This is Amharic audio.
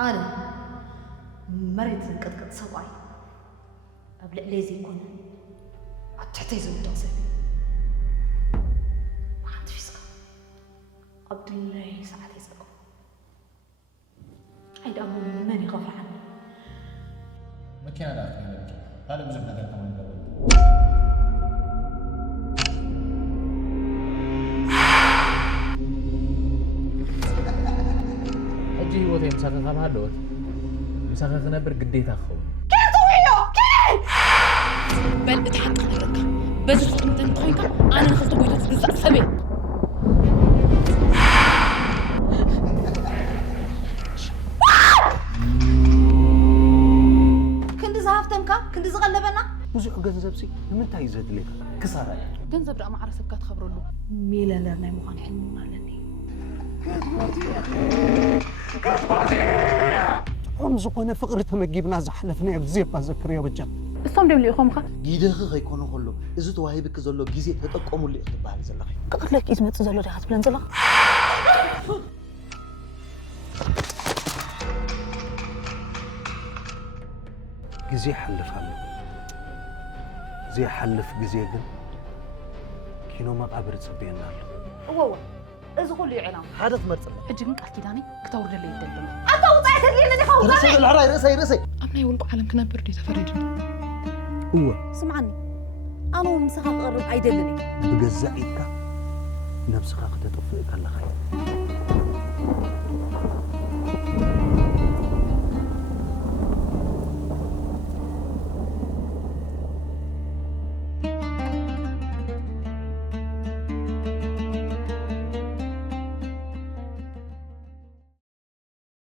أنا مريت قد سواي أبلع ليزي يكون أتحتي زود دوسي ما عند فيسك عبد الله ساعات يسكو هيدا أمو ماني غفر عني مكان آخر هذا مزبنا ذلك كمان قبل أجي وضعي مساقة خام هالوت مساقة نبر قديت أخو كيف تويو كيف بل اتحقق لك بس انت نقولك انا نخلط بويتو تجزء سبي كنت زهفتمك كنت زغلبنا بزح ገንዘብ سي ንምንታይ ዘድልካ ክሳራ ገንዘብ ደማ ማዕረሰብካ ትኸብረሉ ሚሊዮነር ናይ ምዃን ሕልም ኣለኒ ከም ዝኾነ ፍቕሪ ተመጊብና ዝሓለፍና ብዘይባ ዘክር የበጃ እሶም ደም ልኢኹምካ ጊደኺ ከይኮነ ከሎ እዚ ተዋሂብክ ዘሎ ግዜ ተጠቀሙሉ ኢኽ ትበሃል ዘለኺ ቅቅለክ እዩ ዝመፅእ ዘሎ ዲኻ ትብለን ዘለኻ ግዜ ሓልፋለ ዘይሓልፍ ግዜ ግን ኪኖ መቃብር ፅበየና ኣሎ እወወ እዚ ኩሉ ይዕላም ሓደ ትመርፅላ ሕጂ ግን ቃል ኪዳኒ ክተውርደለ ይደለሙ ኣንተ ውፃእ ተድልየኒ ዲኻ ረሰይ ልዕራይ ረሰይ ኣብ ናይ ውልቁ ዓለም ክነብር ዲ ተፈሪድኒ እወ ስምዓኒ ኣነ ምስኻ ክቐርብ ኣይደልን እየ ብገዛእ ኢድካ ነብስኻ ክተጠፍእ ከለኻ